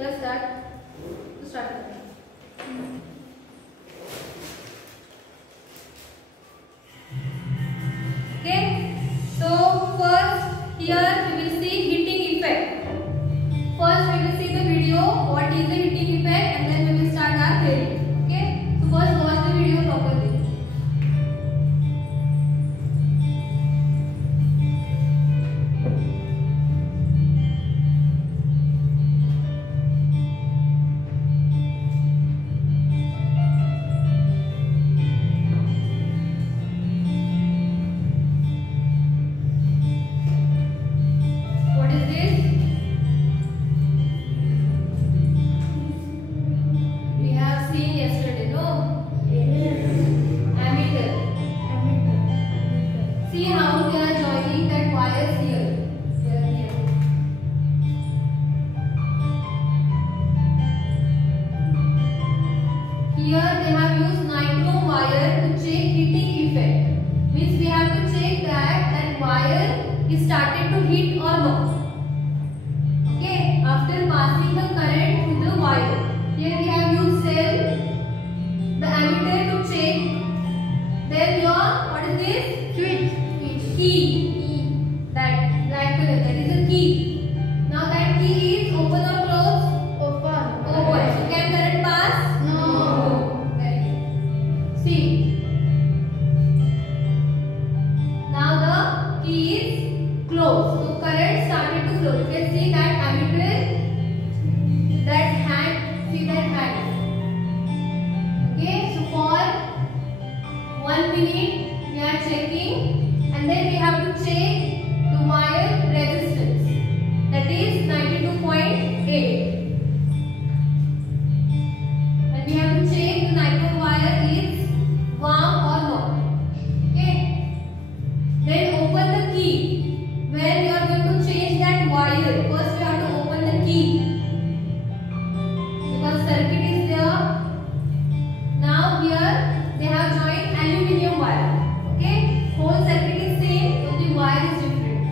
let's start. Okay. So first here we will see heating effect. First we will see the video. What is the heating effect, and then we will start our theory. Okay. So first watch the video properly. Here they have used nitro wire to check heating effect. Means we have to check that wire is started to heat or not. Okay, after passing the current to the wire. Here we have used cell, the ammeter to check. Then your what is this? Switch. Key. That black color, that is a key. Now that key is open or closed? Open. So can current pass? No. Very good. See. Now the key is closed. So current started to flow. You can see that ammeter, that hand. See that hand. Okay. So for 1 minute we are checking, and then we have to check the wire resistance. That is 92.8. And we have to check the nitro wire is warm or not. Okay. Then open the key. When you are going to change that wire, first you have to open the key. Because circuit is there. Now here they have joined aluminium wire. Okay. Whole circuit is same, only wire is different.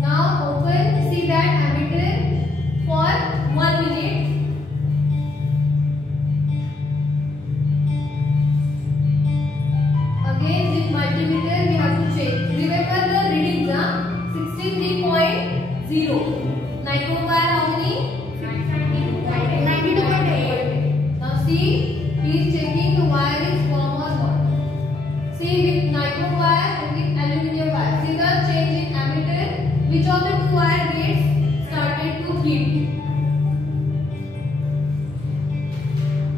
Now open, see that ammeter for 1 minute. Again with multimeter we have to check. Remember the readings, 63.0. Nitro wire how many? 92.8. Now see, he is checking the wire is warm or not. See with nitro wire and with aluminium wire. See the change in ammeter. Which of the two wire gets started to heat?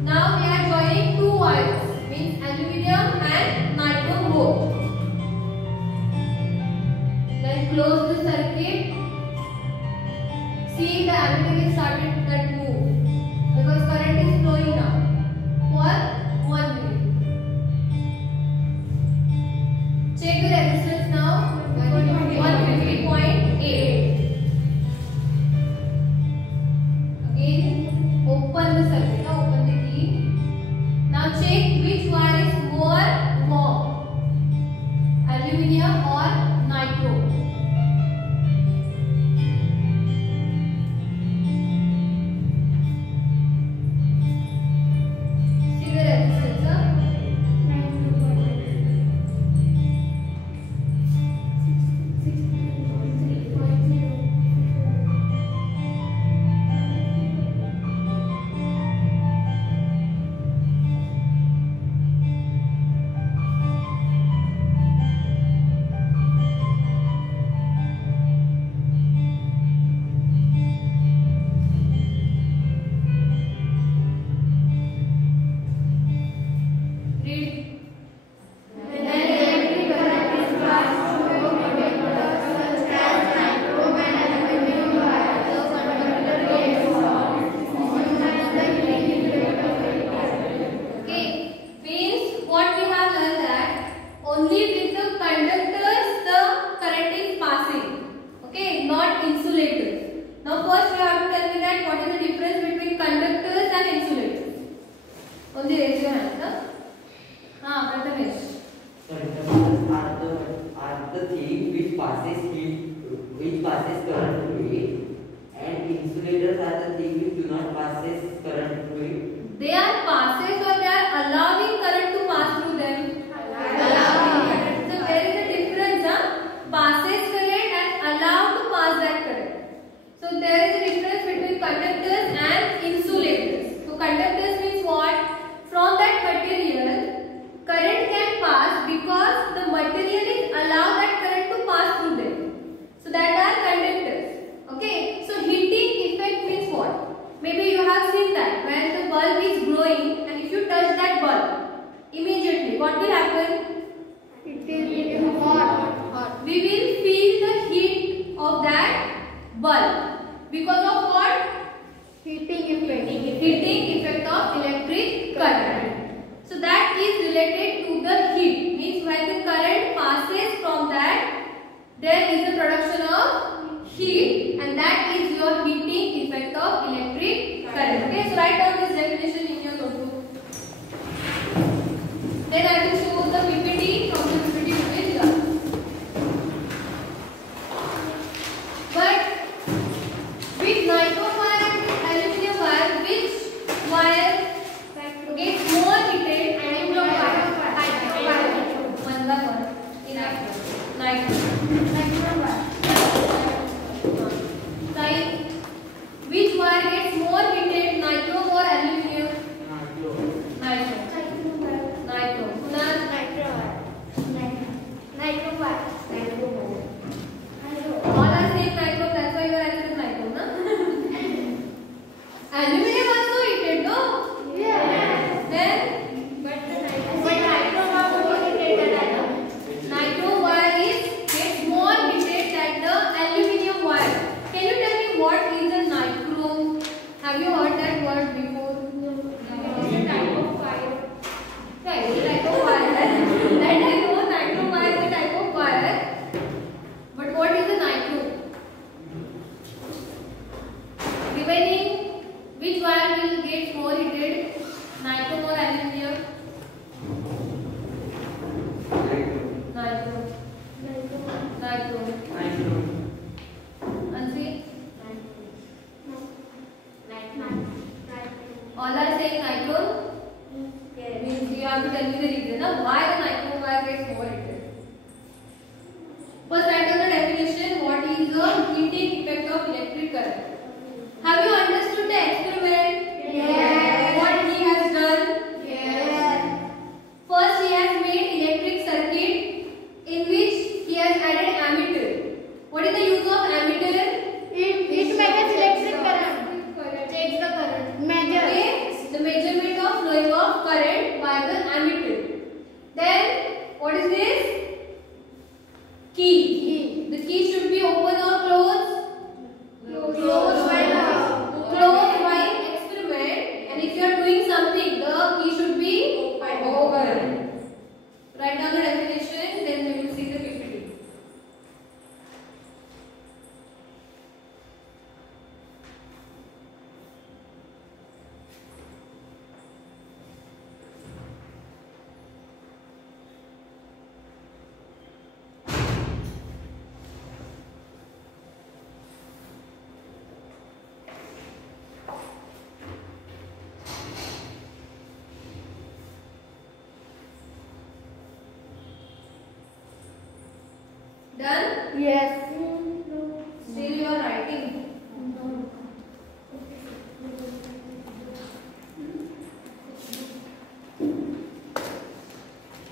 Now we are joining two wires, means aluminium and nitro both. Then close the circuit. See the ammeter is started that move because current is flowing now for 1 minute. Check the resistance now. 150.8. Again, open the circuit. Now open the key. Now check which wire is more warm, aluminium or nitro. See the resistance. Only raise your hand, huh? Prathamesh. Conductors are the thing which passes heat, which passes current to it, and insulators Insulators are the things which do not passes current through it. They are passes or they are allowing current to pass through them. Allowing current. So there is a difference, passes current and allow to pass that current. So there is a difference between conductors and insulators. So conductors means what? From that material, current can pass because the material is allow that current to pass through them. So that are conductors. Okay. So heating effect means what? Maybe you have seen that when the bulb is glowing and if you touch that bulb, immediately what will happen? It will hot. We will feel the heat of that bulb because of what? Heating effect. Heating effect of electric current. So that is related to the heat. Means when the current passes from that, there is a production of heat and that is your heating effect of electric current. Okay, so write down this definition in your notebook. Then I will show the PPT. From the PPT we will learn. But with nitron wire and with aluminum wire, which wire gets more heated? Nitron wire. One by one. Nitron. Which wire gets more heated, nitro or aluminum? Nitro. Nitro. All are saying nitro, that's why your answer is nitro, na? Aluminum also heated, no? Then? Nitro wire gets more heated than the aluminum wire. Can you tell me what is a nitro? Have you heard that word before? It's a type of wire. Yeah, it's a type of wire. That I know, nitro wire is a type of wire. But what is a nitro? Remaining, which wire will get more heated? Nitro or aluminum? Nitro. Ansi? All are saying nitro? Means you have to tell me the reason why the nitro wire gets more heated. First write down the definition. What is the heating effect of electric current? Have you understood the experiment? Yes. What he has done? Yes. First he has made electric circuit in which he has added ammeter. What is the use of ammeter? It measures electric current. Checks the current. Measure. Okay, the measurement of flowing of current by the ammeter. Then what is this? Key. The key should be open or closed? Close While experiment, and if you are doing something, the key should be open. Write down the definition, then we will see the PPT. Done? Yes. Still you are writing.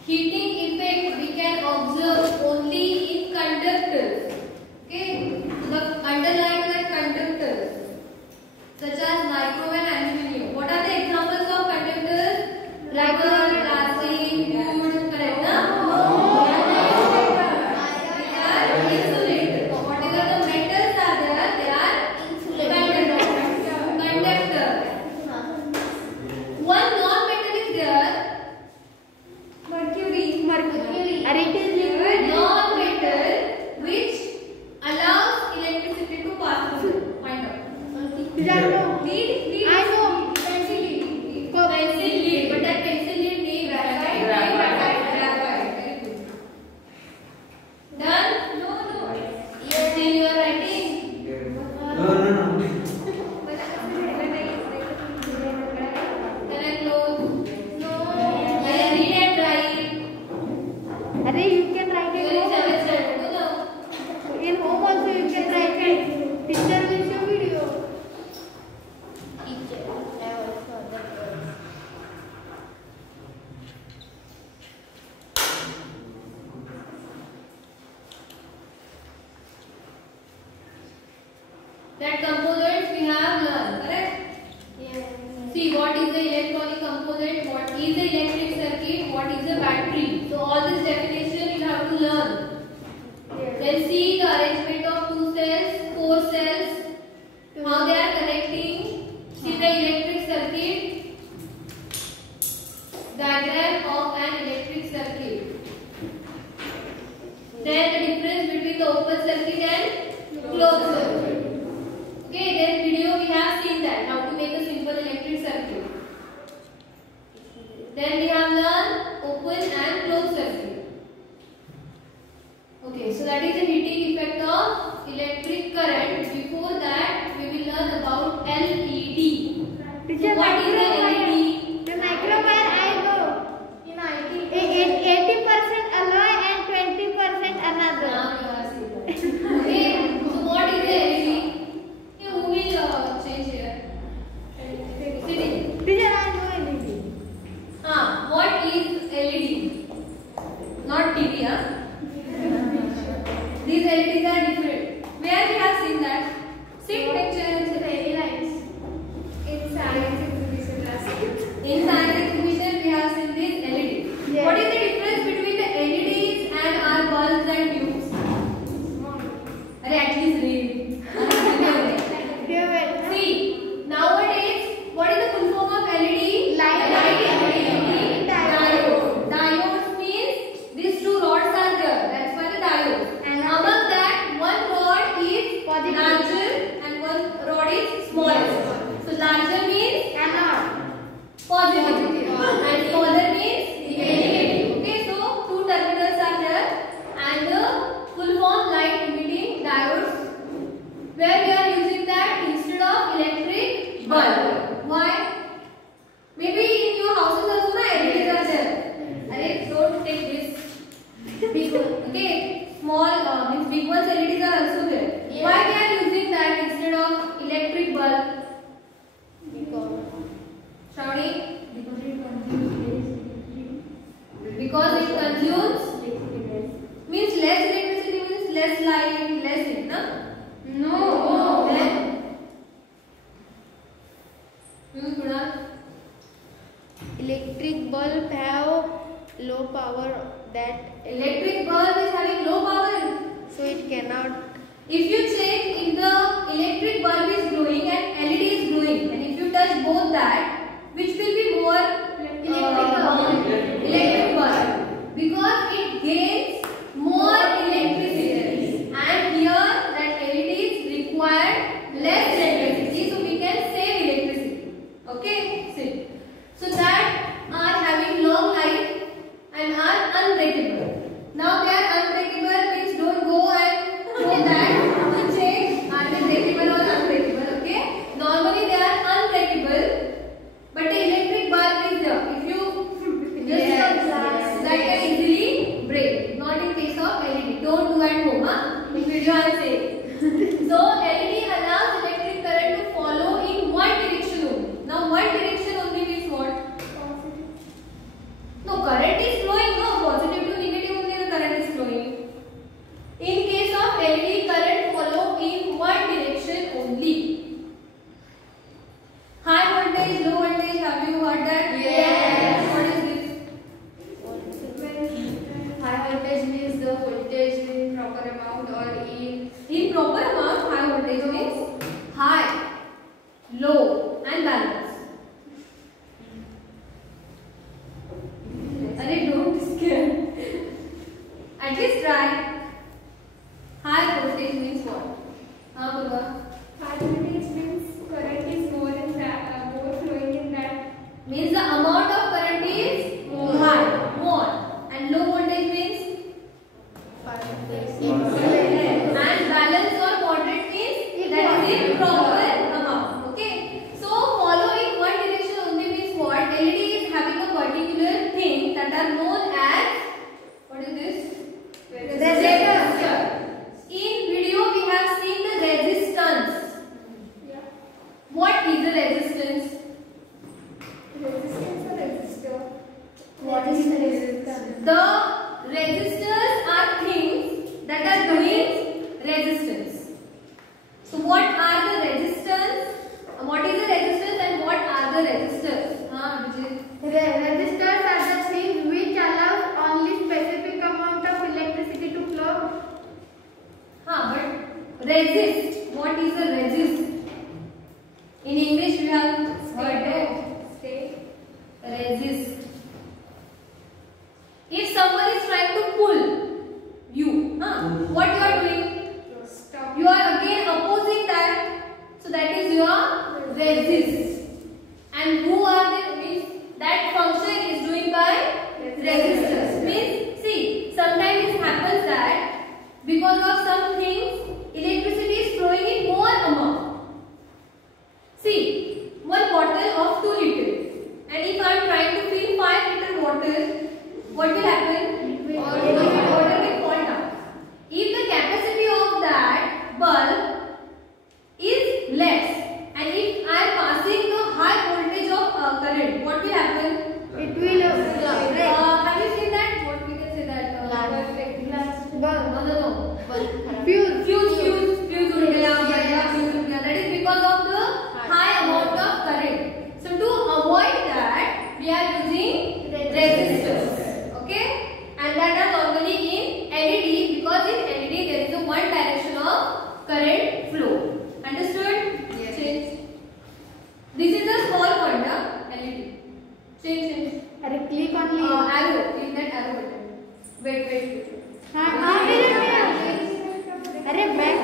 Heating effect we can observe only in conductors. Okay, the underlined were conductors such as nitro and aluminum. What are the examples of conductors? Rubber, plastic, wood, correct? Na? Insulator. Whatever the metals are there, they are conductor. One non-metal is there. Mercury. And it is liquid. Non-metal which allows electricity to pass through. Find out. Lead. I know. Pencil lead. But that pencil lead name graphite. Graphite. Very good. Done? No. Yes. Still you are writing. No. what is the electronic component, what is the electric circuit, what is the battery. So all this definition you have to learn. Then see the arrangement of 2 cells, 4 cells, how they are connecting. See the electric circuit, diagram of an electric circuit. Then the difference between the open circuit and closed circuit. Okay, then video we have seen that how to make a simple electric circuit. Then we have learned open and closed circuit. Okay, so that is the heating effect of electric current. Before that, we will learn about LED. So what is the LED? The microwire I know. In IT. 80% alloy and 20% another. Okay, so what is the LED? Here, who will change here? Sitting. Teacher, I know LED. What is LED? Not TV, huh? These LEDs are different. Where we have seen that? Sit lecture. Very nice. In science exhibition last week. In science exhibition, we have seen this LED. Yes. What is the difference between the LEDs and our bulbs and tubes? At least read. See, nowadays, what is the full form of LED? Diode. Diodes means these 2 rods are there. That's why the diode. And among that, one rod is positive. larger and one rod is smaller. So larger means Anode. positive and smaller means negative. Okay, so 2 terminals are there and the full form light emitting diodes, where we are using that instead of electric bulb. Why? Maybe in your houses also LEDs are there. Arey, don't take this big one. Okay, small means big ones LEDs are also there. Yeah. Why we are using that instead of electric bulb? Shravani? Because it consumes means less electricity means less light, less heat, no? No. Then Kunal? Electric bulb have low power that Electric bulb is having low power. so it cannot. If you check if the electric bulb is glowing and LED is glowing, and if you touch both that, which will be more electric bulb, because it gains more electricity, and here that LEDs require less electricity, so we can save electricity. Okay, see. So that are having long life and are unbreakable. Now they are unbreakable means don't go and go that to check are they breakable or unbreakable. Okay, normally they are unbreakable, but the electric bulb is there. If you just that can easily break. Not in case of LED. Don't do at home, huh? In video I am saying. So LED allows electric current to follow in one direction only. Now one direction only means what? No, current is flowing. No, positive to negative only the current is flowing. In case of LED, current follow in one direction only. High voltage, low voltage. Have you heard that? Yes. What is this? High voltage means the voltage in proper amount or In proper amount, high voltage means high, low, and balance. Arey, don't scare. At least try. High voltage means what? Purva? high voltage means current is more in that more flowing in that. Means the amount of current is high, more, and low voltage means and balance or moderate means that is in proper amount. Okay, so following one direction only means what? LED is having a particular thing that are known as, what is this? Resistor. In video we have seen the resistance. What is the resistance? Resistance or resistor? What is the resistance? The resistors are things that are doing resistance. So what are the resistors? What is the resistance and what are the resistors? resist. And who are they? Means that function is doing by resistors. Means see, sometimes it happens that because of some things electricity is flowing in more amount. See, one bottle of 2 liters, and if I am trying to fill 5 liter water, what will happen? Water will fall down. If the capacity of that bulb is less, and if I am passing the high voltage of current, what will happen? It will Have you seen that? What we can say that? glass No. fuse. Fuse उड़ गया, fuse उड़ गया. That is because of the high amount of current. So to avoid that, we are using resistors. Okay, and that are normally in LED, because in LED there is a one direction of current flow. Understood? Yes. Change. This is a small pointer LED. Change. अरे click only. Arrow. Click that arrow button. Wait. हाँ अरे back.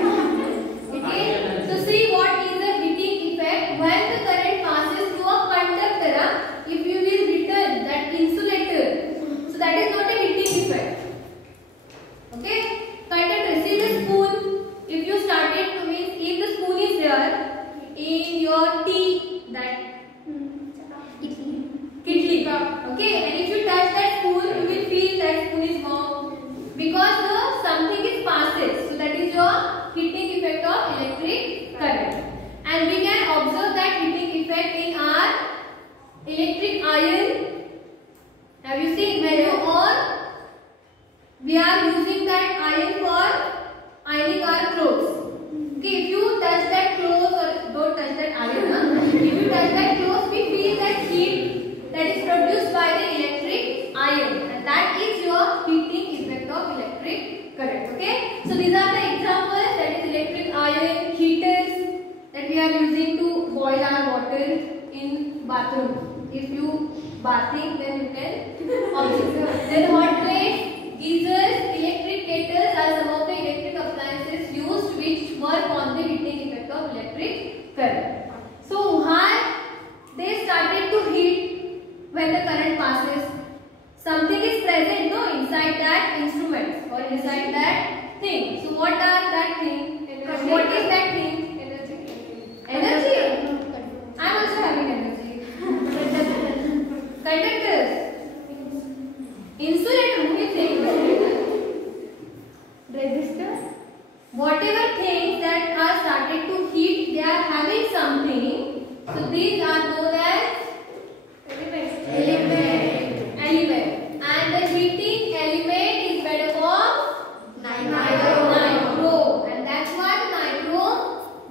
Okay. So see what is the heating effect when the current passes through a conductor. If you will return that insulator, so that is not a heating effect. Okay. Conductor. See the spoon. If you started to mean if the spoon is there in your tea, that kitli. Okay. And if you touch that spoon, you will feel that spoon is warm. Because the something is passes, so that is your heating effect of electric current. And we can observe that heating effect in our electric iron. Have you seen when you on? We are using that iron for ironing our clothes. Okay, if you touch that clothes or don't touch that iron, if you touch that clothes, we feel that heat that is produced by the electric iron, and that is your heating effect of electric current. Okay, so these are the examples, that is electric iron, heaters that we are using to boil our water in bathroom. If you bathing, then you can observe. Then hot plates, geysers, electric kettles are some of the electric appliances used which work on the heating effect of electric current. So why they started to heat when the current passes? Something is present, no, inside that instrument or inside that thing. So what are that thing? Energy. What is that thing? Energy. I am also having energy. Conductors. Insulator. Who is saying Resistor. whatever things that are started to heat, they are having something. So these are known as element. And the heating element is made up of nitro. And that's why the nitro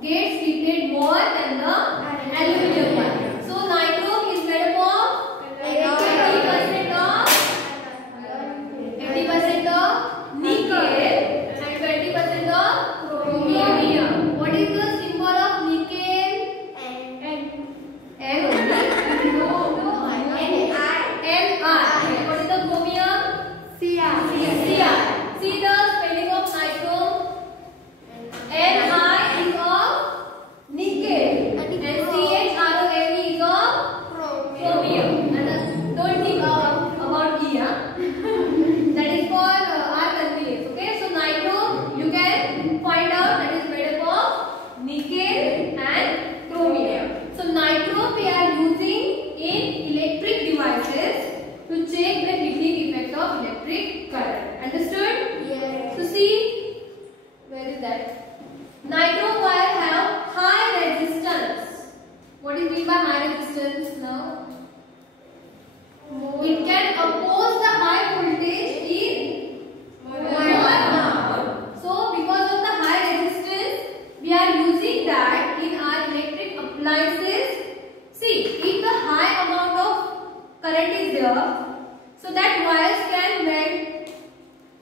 gets heated more than the aluminum one. So nitro is made up of 80% of nickel and 20% of chromium. What is the symbol of nickel? N only? No. Ni. What is the chromium? Cr. See the spelling of nitro? Ni is of nickel and CHROME is of chromium. And don't think about E. That is for our convenience. Okay, so nitro you can find out that is made up of nickel and chromium. So nitro we are using in electric devices to check the heating effect of electric current. Understood? Yes. So see, where is that? Nitro wire have high resistance. What is meant by high resistance now? It can oppose the high voltage in more amount. So because of the high resistance, we are using that in our electric appliances. See, if the high amount of current is there, so that wires can melt.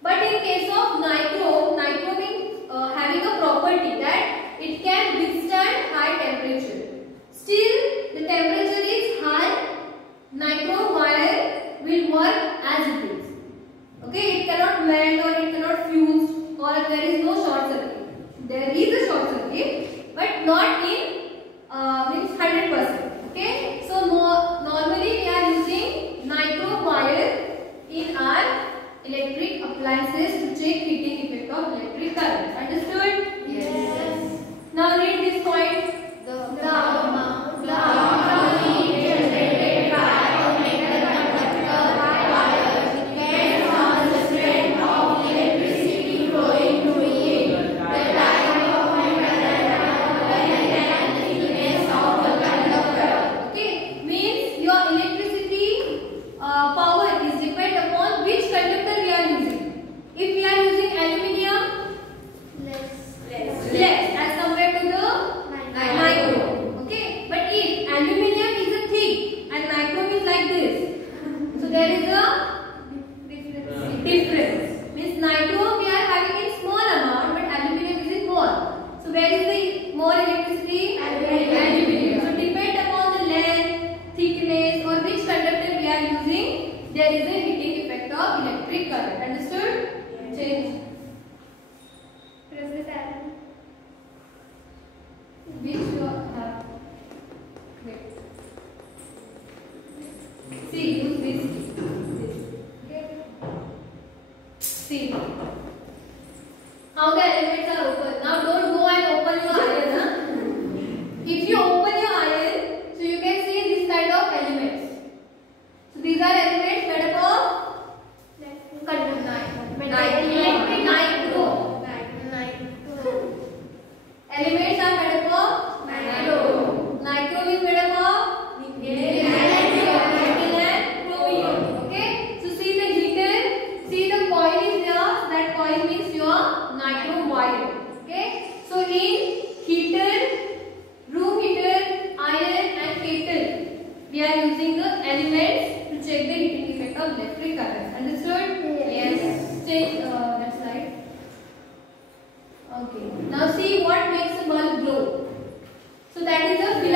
But in case of nitro means having a property that it can withstand high temperature. Still, the temperature is high, nitro wire will work as it is. Okay, it cannot melt or it cannot fuse, or there is no short circuit. There is a short circuit, but not in means 100%.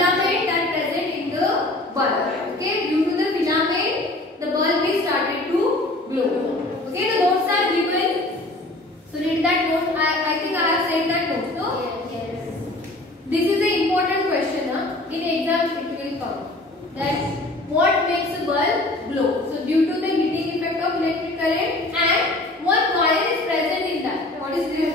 filament are present in the bulb. Okay, due to the filament, the bulb is started to glow. Okay, the notes are given. So read that note. I think I have said that note. No. Yes. This is an important question. In exam it will come. That what makes a bulb glow? So due to the heating effect of electric current, and one wire is present in that. What is this?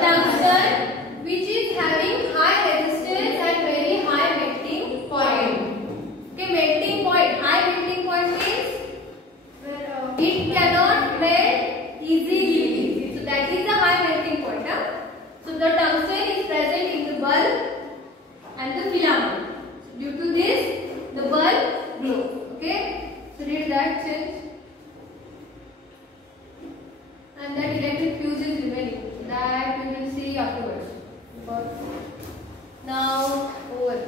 Tungsten, which is having high resistance and very high melting point. Okay, melting point. High melting point means it cannot melt easily. So that is the high melting point. So the tungsten is present in the bulb and the filament. So due to this, the bulb glows. Okay. So read that change. And that electric fuse is remaining. That we will see afterwards. Now over.